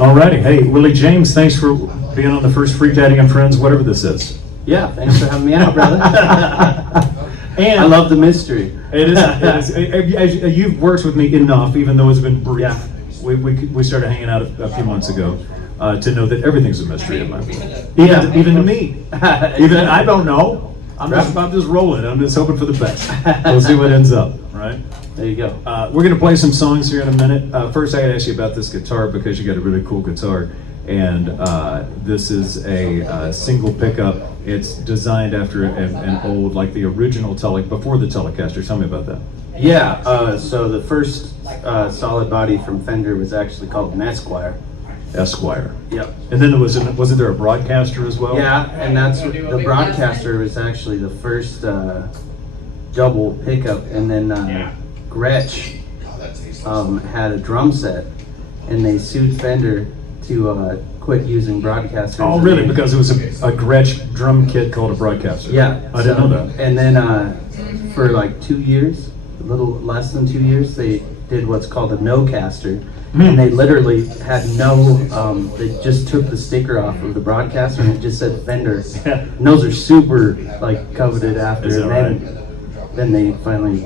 Alrighty, hey, Willie James, thanks for being on the first Freakdaddy and Friends, whatever this is. Yeah, thanks for having me out, brother. And I love the mystery. It is. You've worked with me enough, even though it's been brief. Yeah. We started hanging out a few months ago to know that everything's a mystery in my life. Yeah. Even to me. Even I don't know. I'm just rolling. I'm just hoping for the best. We'll see what ends up, right? There you go. We're going to play some songs here in a minute. First, I got to ask you about this guitar because you got a really cool guitar. And this is a single pickup. It's designed after an old, like the original before the Telecaster. Tell me about that. Yeah, so the first solid body from Fender was actually called an Esquire. Esquire. Yep. And then wasn't there a Broadcaster as well? Yeah, and the Broadcaster was actually the first double pickup, and then Gretsch had a drum set, and they sued Fender to quit using Broadcasters. Oh, really? Because it was a Gretsch drum kit called a Broadcaster? Yeah. I didn't know that. And then for like 2 years, a little less than 2 years, they did what's called a no-caster. And they literally had they just took the sticker off of the Broadcaster and it just said Fender. Yeah. And those are super like coveted after. Is that and right? then they finally,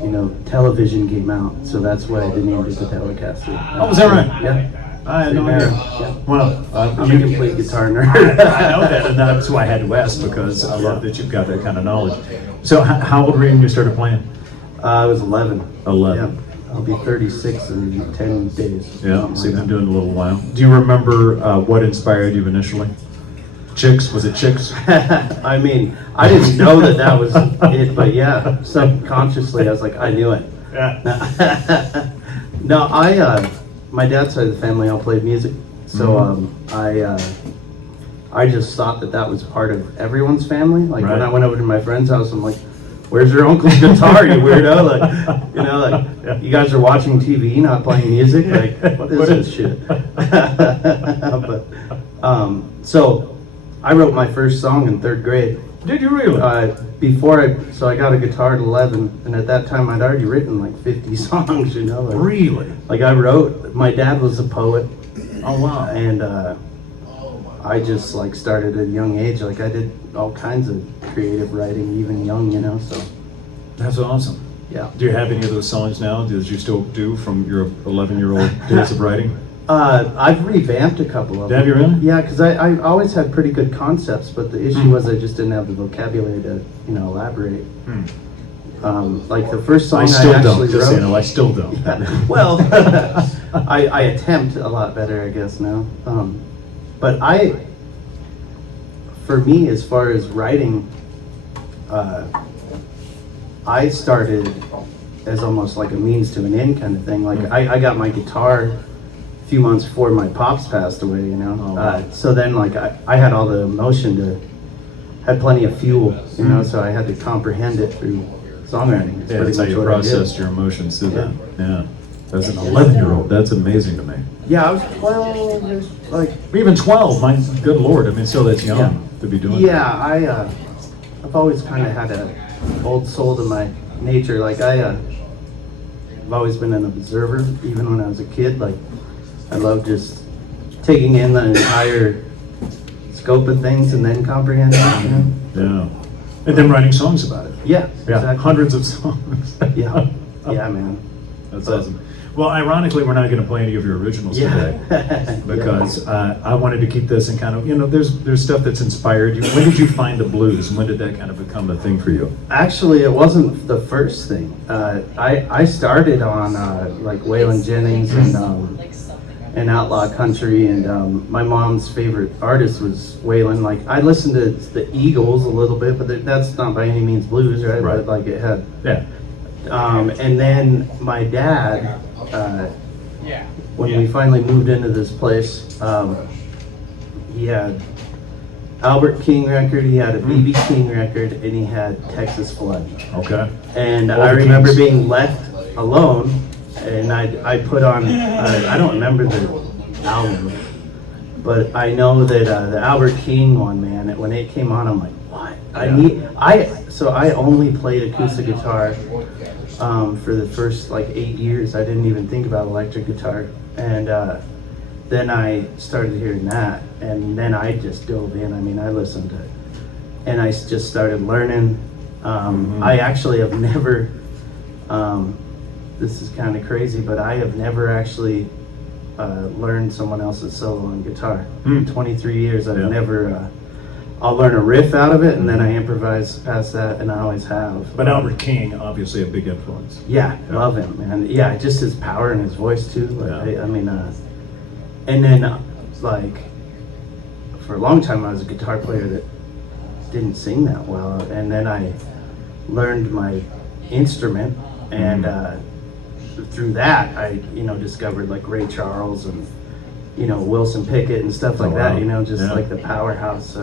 television came out, so that's why they named it the Telecaster. Oh, is that right? Yeah. I had no idea. Yeah. Well, I'm a complete guitar nerd. I know that, and that's why I had to ask, because I love that you've got that kind of knowledge. So how old were you when you started playing? I was 11. 11. Yeah. I'll be 36 in 10 days. Yeah, so you've been doing it a little while. Do you remember what inspired you initially? Chicks? Was it Chicks? I mean, I didn't know that was it, but yeah, subconsciously I was like, I knew it. Yeah. No, my dad's side of the family all played music, so I just thought that was part of everyone's family. Like when I went over to my friend's house, I'm like, "Where's your uncle's guitar, you weirdo?" Like, you guys are watching TV, not playing music. Like, what is this shit? But so I wrote my first song in 3rd grade. Did you really? So I got a guitar at 11, and at that time I'd already written like 50 songs, Like, really? Like my dad was a poet. Oh, wow. And I just like started at a young age. Like I did all kinds of creative writing, even young, so. That's awesome. Yeah. Do you have any of those songs now that you still do from your 11-year-old days of writing? I've revamped a couple of them. Have you really? Yeah, because I always had pretty good concepts, but the issue was I just didn't have the vocabulary to, elaborate. Like the first song I actually wrote. I still don't. Yeah. Well, I attempt a lot better, I guess, now. But for me, as far as writing, I started as almost like a means to an end kind of thing. Like I got my guitar a few months before my pops passed away, Oh, wow. So then like I had all the emotion had plenty of fuel, so I had to comprehend it through songwriting. That's how you processed your emotions through that. Yeah. As an Yeah. 11-year-old, that's amazing to me. Yeah, I was 12, like. Even 12, my good Lord, I mean, still that's young to be doing that. Yeah, I've always kind of had a old soul to my nature. Like I've always been an observer, even when I was a kid. Like I love just taking in the entire scope of things and then comprehending it. Yeah. And then writing songs about it. Yeah, Yeah, exactly. hundreds of songs. Yeah, man. That's awesome. Well, ironically, we're not going to play any of your originals today Yeah. because I wanted to keep this in kind of, there's stuff that's inspired you. When did you find the blues? When did that kind of become a thing for you? Actually, it wasn't the first thing. I started on like Waylon Jennings and outlaw country, and my mom's favorite artist was Waylon. Like I listened to the Eagles a little bit, but that's not by any means blues, right? But like it had. Yeah. And then my dad, when we finally moved into this place, he had Albert King record, he had a B.B. King record, and he had Texas Flood. Okay. And All I the remember Kings. being left alone, and I put on, I don't remember the album, but I know that the Albert King one, man, when it came on, I'm like, what? So I only played acoustic guitar for the first like 8 years. I didn't even think about electric guitar, and then I started hearing that, and then I just dove in. I mean, I listened to it, and I just started learning. I actually have never, this is kind of crazy, but I have never actually learned someone else's solo on guitar. In 23 years, I've never, I'll learn a riff out of it, and then I improvise past that, and I always have. But Albert King, obviously a big influence. Yeah, love him, man. Yeah, just his power and his voice too. Like, Yeah. I mean, and then like for a long time I was a guitar player that didn't sing that well, and then I learned my instrument, and through that I discovered like Ray Charles and Wilson Pickett and stuff like that. Just like the powerhouse.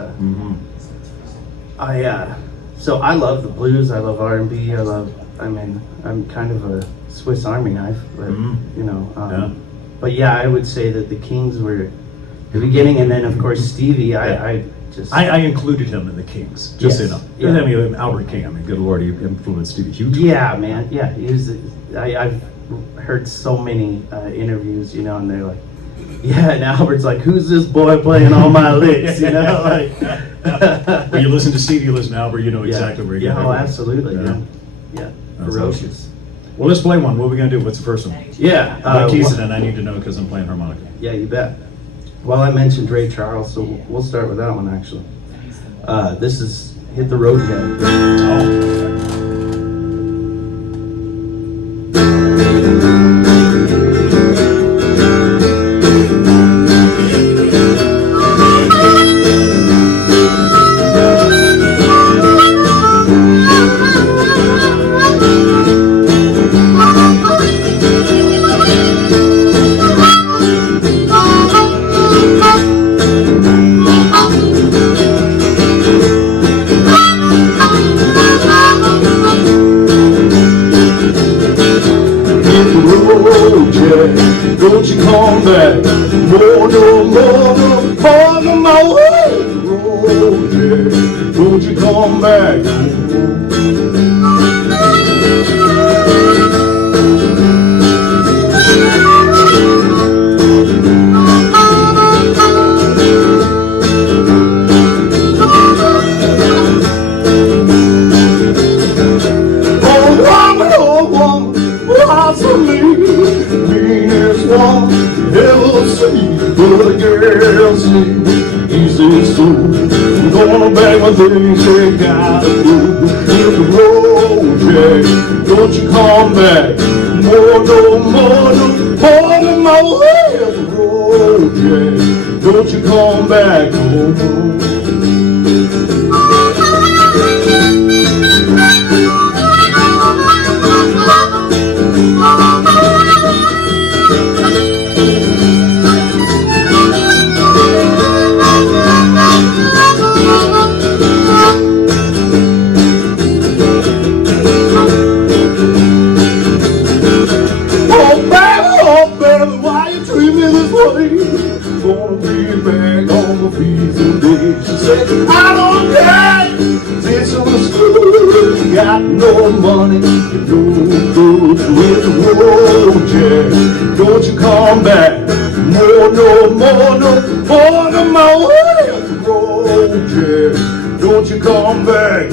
So I love the blues. I love R&B. I'm kind of a Swiss Army knife, but but yeah, I would say that the Kings were the beginning, and then of course Stevie. I included him in the Kings, just so you know. Yeah. And I mean, Albert King, I mean, good Lord, he influenced Stevie hugely. Yeah, man. Yeah, he was. I've heard so many interviews, and they're like, yeah, and Albert's like, who's this boy playing all my licks? Like. When you listen to Stevie, you listen to Albert, you know exactly where you're going. going. Oh, absolutely. Yeah. Ferocious. Awesome. Well, let's play one. What are we gonna do? What's the first one? Yeah. What keys it in? I need to know because I'm playing harmonica. Yeah, you bet. Well, I mentioned Ray Charles, so we'll start with that one actually. This is Hit the Road Jack. Oh. Don't you come back, no, pardon my way, road, yeah. Don't you come back, oh woman, what's for me? Meanest one ever see, but a girl sing easy so. I'm gonna bag my things, they gotta go. Hit the road, Jack, don't you come back. More, no, pardon my way. Hit the road, Jack, don't you come back. Oh baby, why you treat me this way? Gonna be back on my feet someday. She said, I don't care, this was school. Got no money, no good with the road, yeah. Don't you come back, no, my way up the road, yeah. Don't you come back.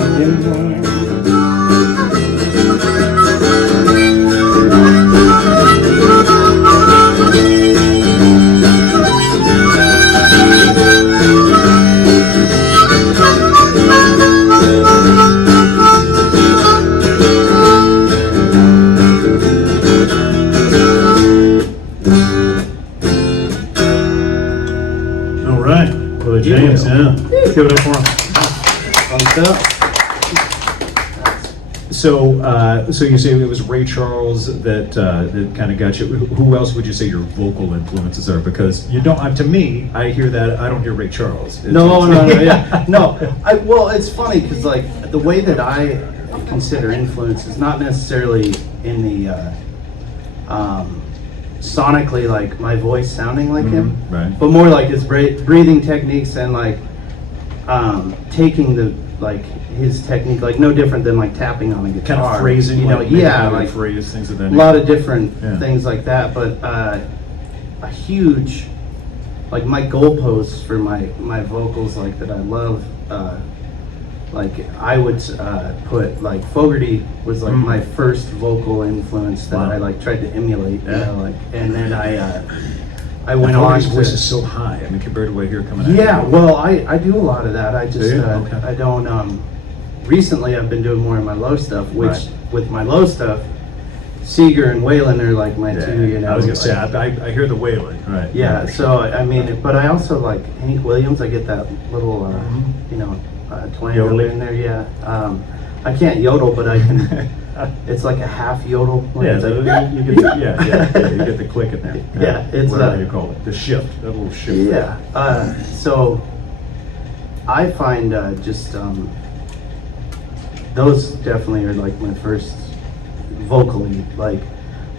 All right. Well, James, yeah. Give it up for him. Thumbs up. So you say it was Ray Charles that kind of got you. Who else would you say your vocal influences are? Because you don't. To me, I hear that. I don't hear Ray Charles. No, yeah. No, well, it's funny because like the way that I consider influence is not necessarily in the sonically like my voice sounding like him, right. but more like his breathing techniques and like taking the like his technique, like no different than like tapping on a guitar. Kind of phrasing, like yeah, like phrase things of that a nature. lot of different Yeah. things like that. But a huge like my goalposts for my vocals, like that I love, like I would put like Fogerty was like my first vocal influence that I like tried to emulate, you know, like, and then I went on. His voice is so high. I mean, compared to what I hear coming out. Yeah, well, I do a lot of that. I just Okay. I don't. Recently, I've been doing more of my low stuff, which with my low stuff, Seeger and Waylon are like my two. You know, I was gonna say, like, I hear the wailing, right? yeah. So I mean, but I also like Hank Williams. I get that little, you know, twang Yodeling. in there. Yeah. I can't yodel, but I can. It's like a half yodel. Like Yeah, it's like, you get the, you get the click in there. Yeah, it's whatever you call it, the shift, that little shift. yeah. So I find just those definitely are like my first vocally. Like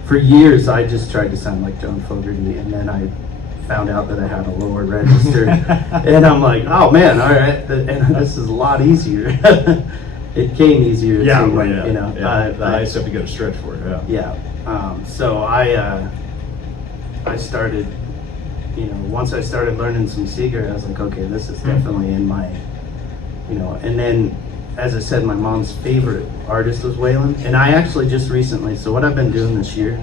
for years, I just tried to sound like John Fogerty, and then I found out that I had a lower register, and I'm like, oh man, all right, and this is a lot easier. It came easier. Yeah, to, right, yeah. You know, yeah. The high stuff you got to stretch for it. Yeah. yeah. So I started, you know, once I started learning some Seeger, I was like, okay, this is definitely in my, you know, and then, as I said, my mom's favorite artist was Waylon. And I actually just recently, so what I've been doing this year,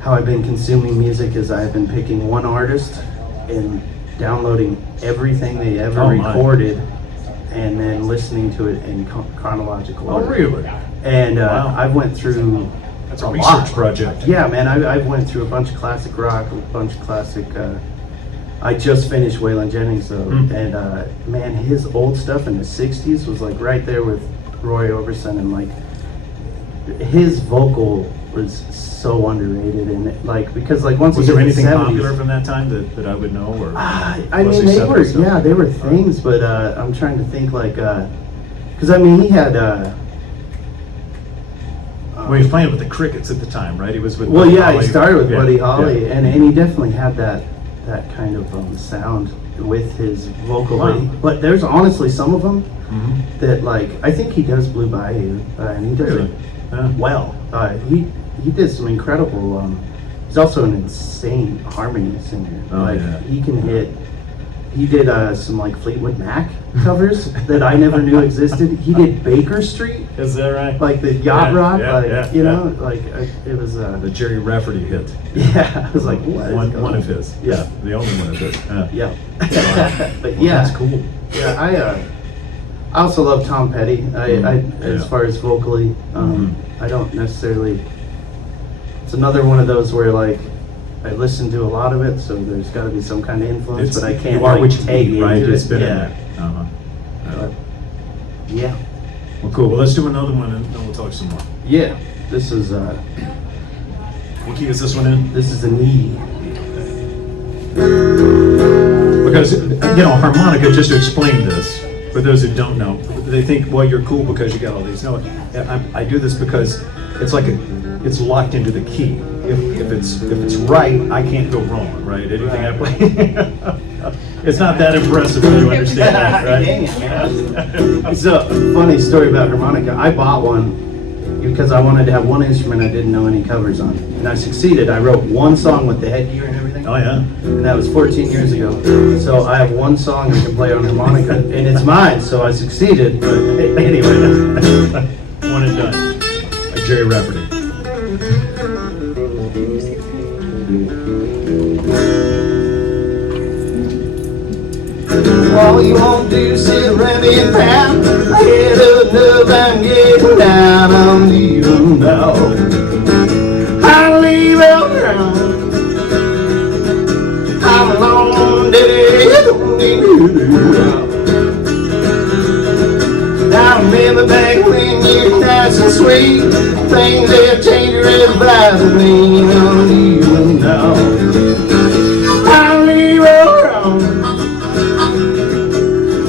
how I've been consuming music is I've been picking one artist and downloading everything they ever recorded and then listening to it in chronological order. Oh, really? And Wow. I went through That's a lot. research project. Yeah, man, I went through a bunch of classic rock, a bunch of classic. I just finished Waylon Jennings though, and man, his old stuff in the '60s was like right there with Roy Orbison, and like his vocal was so underrated, and like because like once Was you there get anything the 70s, popular from that time that I would know? Or I mostly mean, they were 70s stuff? there were things, but I'm trying to think like because I mean he had. Well, he was playing with the Crickets at the time, right? He was with. Well, Buddy yeah, he Holly. started with Yeah, Buddy Holly, yeah. and he definitely had that kind of sound with his vocal. Wow. But there's honestly some of them Mhm. that like I think he does Blue Bayou, and he does Really? it Yeah. well. He did some incredible. He's also an insane harmony singer. Oh, like yeah. he can hit. He did some like Fleetwood Mac covers that I never knew existed. He did Baker Street, Is that right? like the yacht Yeah, rock, yeah, like yeah, you yeah. know, like it was. The Jerry Rafferty hit. Yeah, I was like, what? is One going of on? his. Yeah. The only one of his. Yeah. But Well, yeah, that's cool. yeah. I also love Tom Petty. As Yeah. far as vocally, I don't necessarily. It's another one of those where like I listen to a lot of it, so there's got to be some kind of influence, but I can't You are like what you take eat, right? into It's it. been in Yeah. there. Uh-huh. But, yeah. Well, cool. Well, let's do another one and then we'll talk some more. Yeah. This is What key is this one in? this is an E. Because, you know, harmonica, just to explain this, for those who don't know, they think, well, you're cool because you got all these. No, I do this because it's like it's locked into the key. If it's right, I can't go wrong, right? Anything I play. It's not that impressive when you understand that, right? Dang it, man. It's a funny story about harmonica. I bought one because I wanted to have one instrument I didn't know any covers on. And I succeeded. I wrote one song with the headgear and everything. Oh, yeah. And that was 14 years ago. So I have one song I can play on harmonica, and it's mine, so I succeeded. But anyway. One and done. Like Jerry Rafferty. All you won't do is sit around and pound. Head up, I'm getting down on you now. I leave out around. I'm alone, daddy. Don't need you. I remember back when you were nice and sweet. Things have changed, really bothering me on you now. I leave around.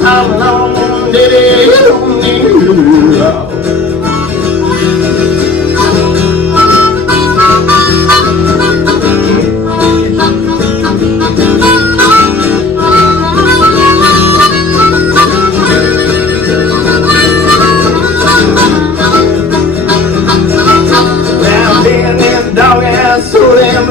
I'm alone, daddy, you don't need love. Down in the doghouse so damn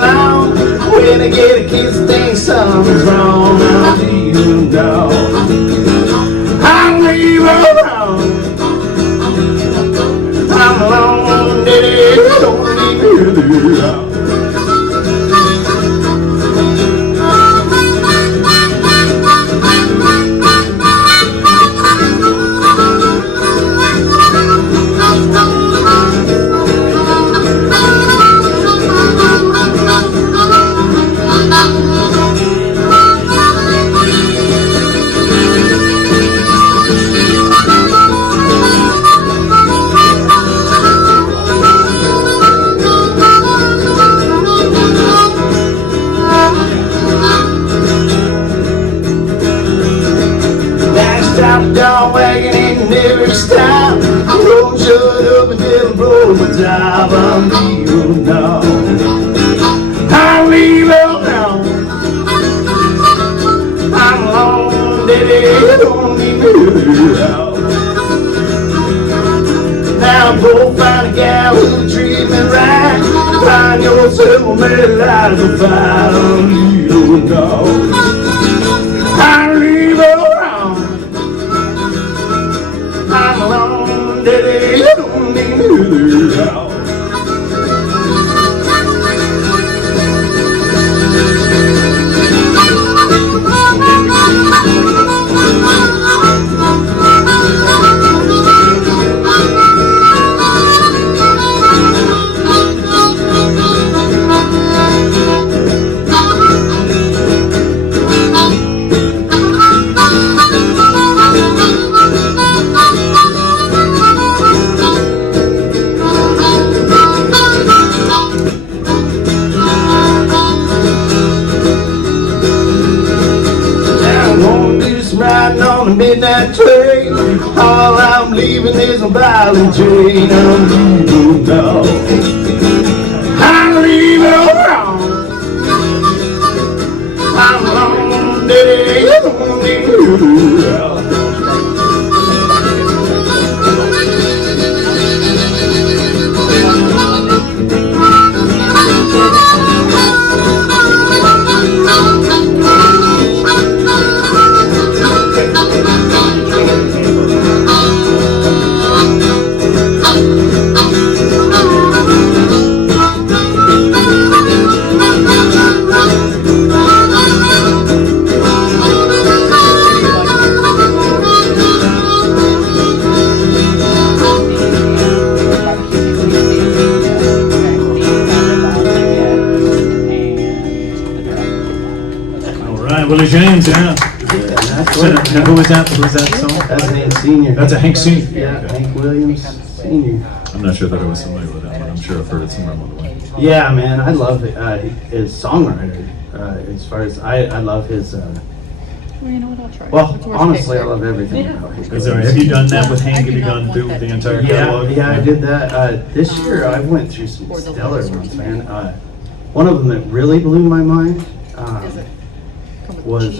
got a dog wagon in every style. I'm rolling shut up and never blow my top. I'm leaving now. I'm leaving now. I'm alone, baby. Don't leave me out. Now go find a gal who'll treat me right. Find yourself a man lies a fire. I'm leaving now. I'm leaving around. I'm alone, daddy. You don't need me out. Riding on the midnight train. All I'm leaving is a violin chain. I'm leaving now. I'm leaving around. I'm alone, daddy. You don't need me out. Willie James, yeah. Now, who was that? Who was that song? That's Hank Sr. That's a Hank Sr. Yeah, Hank Williams Sr. I'm not sure that I was familiar with that, but I'm sure I've heard it somewhere along the way. Yeah, man, I love his songwriter. As far as I love his. Well, you know what, I'll try. Well, What's the worst honestly, case I love here? everything Yeah. about his. Is there, have you done that with Hank? I Have do you not gone want through that the to entire be- catalog? Yeah, I did that. This year, I went through some Or the stellar lowest ones, or man. One of them that really blew my mind Is it? Come with was cheese?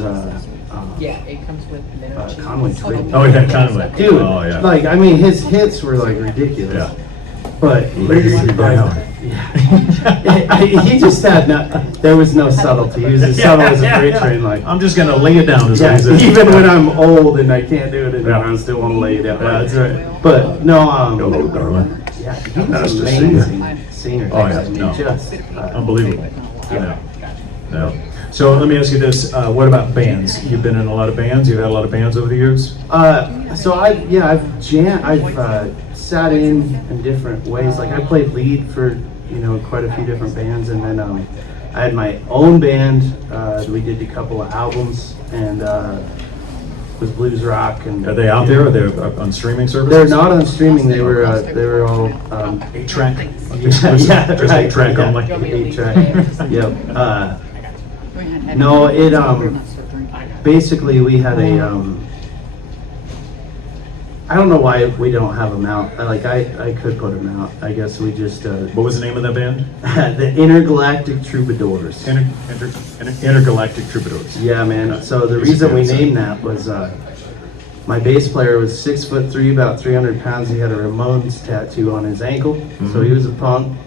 Yeah, it comes with no cheese. Conway Twitty. Oh, yeah, Conway. Dude, Oh, yeah. like, I mean, his hits were like ridiculous. Yeah. But Lay it down. yeah, he just had there was no subtlety. He was as subtle as a freight train. Like, I'm just gonna lay it down. As yeah, long as even when I'm old and I can't do it anymore, Yeah. I still want to lay it down. Yeah, that's right. But no, Hello, darling. yeah, he was That's an the amazing singer. Oh, yeah, I mean, no. just Unbelievable. Yeah. No. So let me ask you this: what about bands? You've been in a lot of bands. You've had a lot of bands over the years. So I've sat in different ways. Like I played lead for quite a few different bands, and then I had my own band. We did a couple of albums, and with blues rock. And Are they out there? Are they on streaming services? They're not on streaming. They were all 8-track. yeah, Just right, 8-track yeah. only. 8-track. Yep. No, it basically we had a I don't know why we don't have them out. Like I could put them out. I guess we just What was the name of that band? the Intergalactic Troubadours. Intergalactic Troubadours. Yeah, man. So the reason we named that was my bass player was 6'3", about 300 pounds. He had a Ramones tattoo on his ankle, so he was a punk.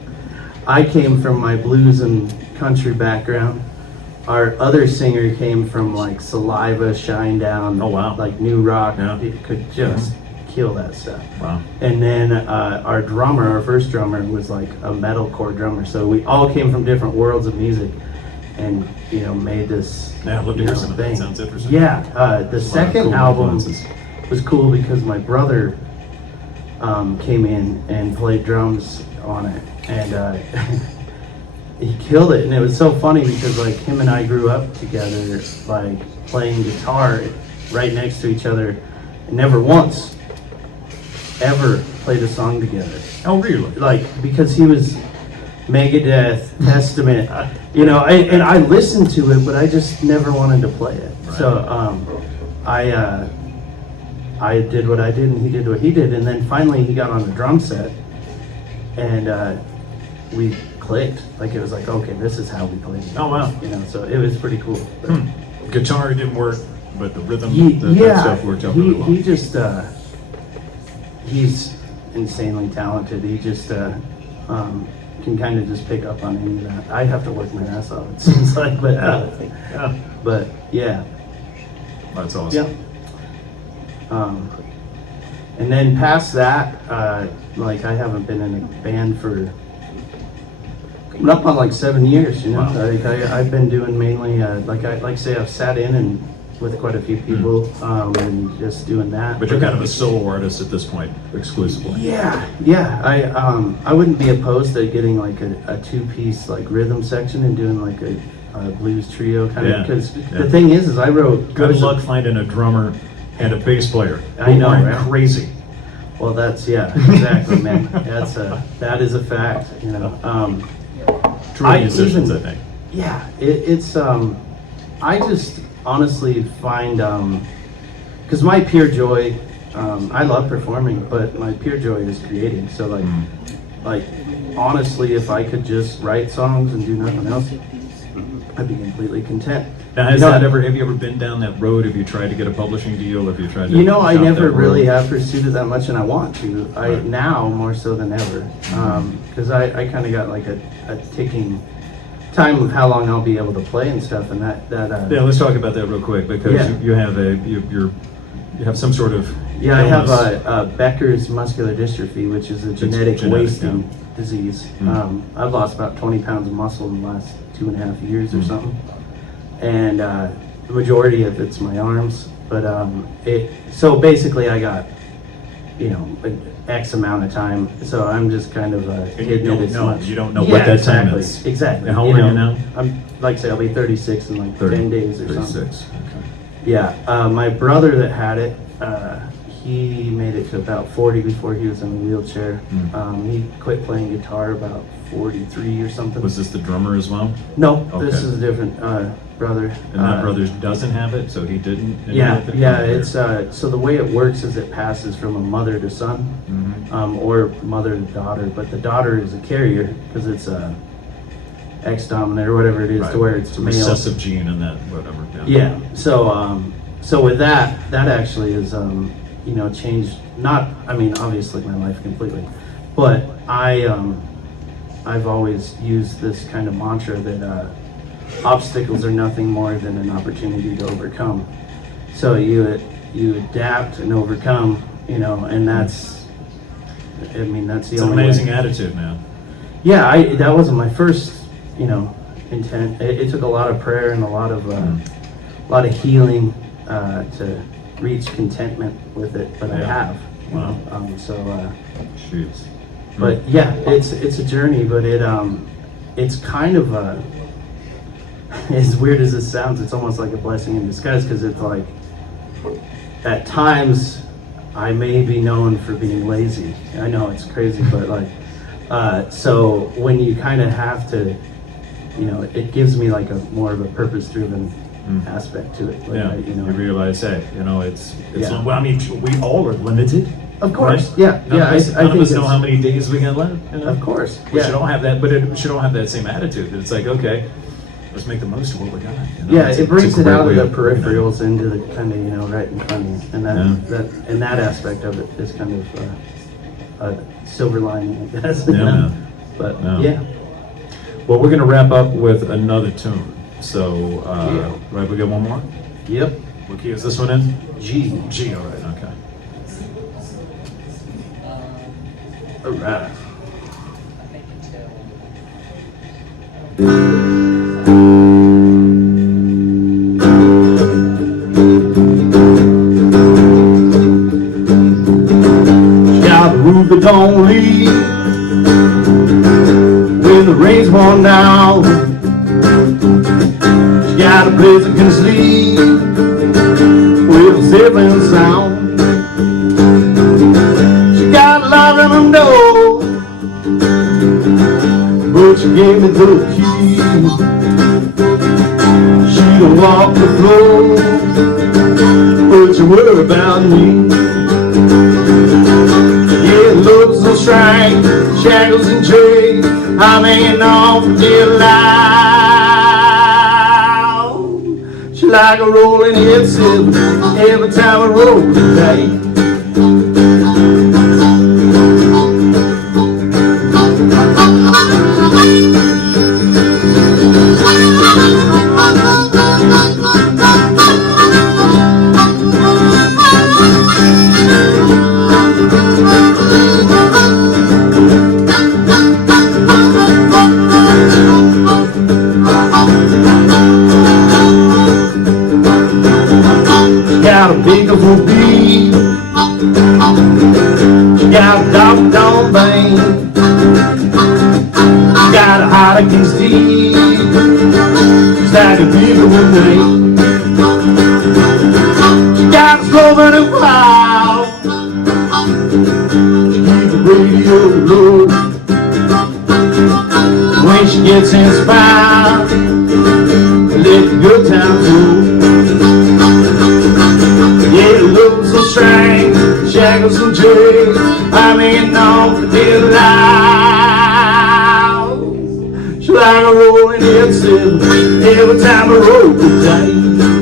I came from my blues and country background. Our other singer came from like Saliva, Shinedown, Oh, wow. like new rock. Yeah. It could just kill that stuff. Wow. And then our drummer, our first drummer, was like a metalcore drummer. So we all came from different worlds of music, and made this. Yeah, I'd love to hear some of that. thing. Sounds interesting. Yeah, the A lot of second cool album influences. was cool because my brother came in and played drums on it, and he killed it. And it was so funny because like him and I grew up together, like playing guitar right next to each other, and never once ever played a song together. Oh, really? Like because he was Megadeth, Testament, and I listened to it, but I just never wanted to play it. Right. So I did what I did and he did what he did, and then finally he got on the drum set, and we clicked. Like it was like, okay, this is how we play. Oh wow. You know, so it was pretty cool. But Guitar didn't work, but the rhythm, that yeah, stuff worked out really well. he just he's insanely talented. He just can kind of just pick up on any of that. I have to work my ass off, it seems like, but Yeah. but yeah. That's awesome. Yeah. And then past that, like I haven't been in a band for coming up on like 7 years. You know, Wow. like I've been doing mainly like I say I've sat in and with quite a few people and just doing that. But you're kind of a solo artist at this point, exclusively. Yeah. I wouldn't be opposed to getting like a two-piece like rhythm section and doing like a blues trio kind Yeah, of, because yeah. the thing is I wrote. Good luck finding a drummer and a bass player. I know, Who aren't right? crazy. Well, exactly, man. That is a fact, you know. True musicians, I think. Yeah, it's I just honestly find because my pure joy, I love performing, but my pure joy is creating. So like honestly, if I could just write songs and do nothing else, I'd be completely content. Now, have you ever been down that road? Have you tried to get a publishing deal? Have you tried to? You know, I shop never that really road? have pursued it that much, and I want to. Right. Now more so than ever, because I kind of got like a ticking time of how long I'll be able to play and stuff, and that. Yeah, let's talk about that real quick because Yeah. you have some sort of Yeah, I have illness. Becker's muscular dystrophy, which is a genetic wasting yeah. disease. Mm. I've lost about 20 pounds of muscle in the last 2.5 years or something, and the majority of it's my arms. But so basically I got, you know, an X amount of time, so I'm just kind of And you hitting it don't as know. much. You don't know what that time is. Exactly. And how old are you now? I'm like I say, I'll be 36 in like 10 days or something. 36. Okay. Yeah, my brother that had it, he made it to about 40 before he was in a wheelchair. He quit playing guitar about 43 or something. Was this the drummer as well? No, this Okay. is a different brother. And that brother doesn't have it, so he didn't. Yeah, inherit it? yeah. Okay. It's so the way it works is it passes from a mother to son, or mother to daughter. But the daughter is a carrier because it's a X dominant or whatever it is, Right. to where it's a male. recessive gene in that whatever. Yeah. So with that actually is you know, changed. Not, I mean, obviously my life completely, but I've always used this kind of mantra that obstacles are nothing more than an opportunity to overcome. So you adapt and overcome, you know, and that's the It's an only amazing way. attitude, man. Yeah, that wasn't my first, you know, intent. It took a lot of prayer and a lot of healing to reach contentment with it, but I Yeah. have. You Wow. know, Jeez. but yeah, it's a journey, but it's kind of as weird as this sounds, it's almost like a blessing in disguise, because it's like at times I may be known for being lazy. I know it's crazy, but like so when you kind of have to, you know, it gives me like a more of a purpose-driven aspect to it. Like, Yeah, you know, you realize, hey, you know, it's Yeah. well, I mean, we all are limited. of course, right? yeah, None yeah. of us, I none think of us know it's- how many days we got left. You know? Of course, We yeah. should all have that, but we should all have that same attitude. It's like, okay, let's make the most of what we got. You know? Yeah, It's it a brings it great out of way the of putting it. peripherals into the kind of, you know, right in front of you, and that aspect of it is kind of a silver lining, I guess. you Yeah, know? man. But Yeah. yeah, Well, we're gonna wrap up with another tune. So, Yeah. right, we got one more. yep. What key is this one in? G. G. All right. Okay. All right. Got a roof that don't leak when the rain's pouring down. She got a place that can sleep with a sibling sound. She got a lock on the door, but she gave me the key. She don't walk the floor, but she worry about me. shackles and chains, I'm hanging on for dear life. She like a rolling head silver every time I roll the dice. Got a beautiful beat. She got a dark down vein. She got a heart against deep. She's like a beautiful name. She got a slow burning crowd. She keeps the radio low. When she gets inspired, let the good times roll. Yeah, looks so strange, shackles and chains, I'm hanging on for dear life. She like a rolling head silver every time I roll the dice.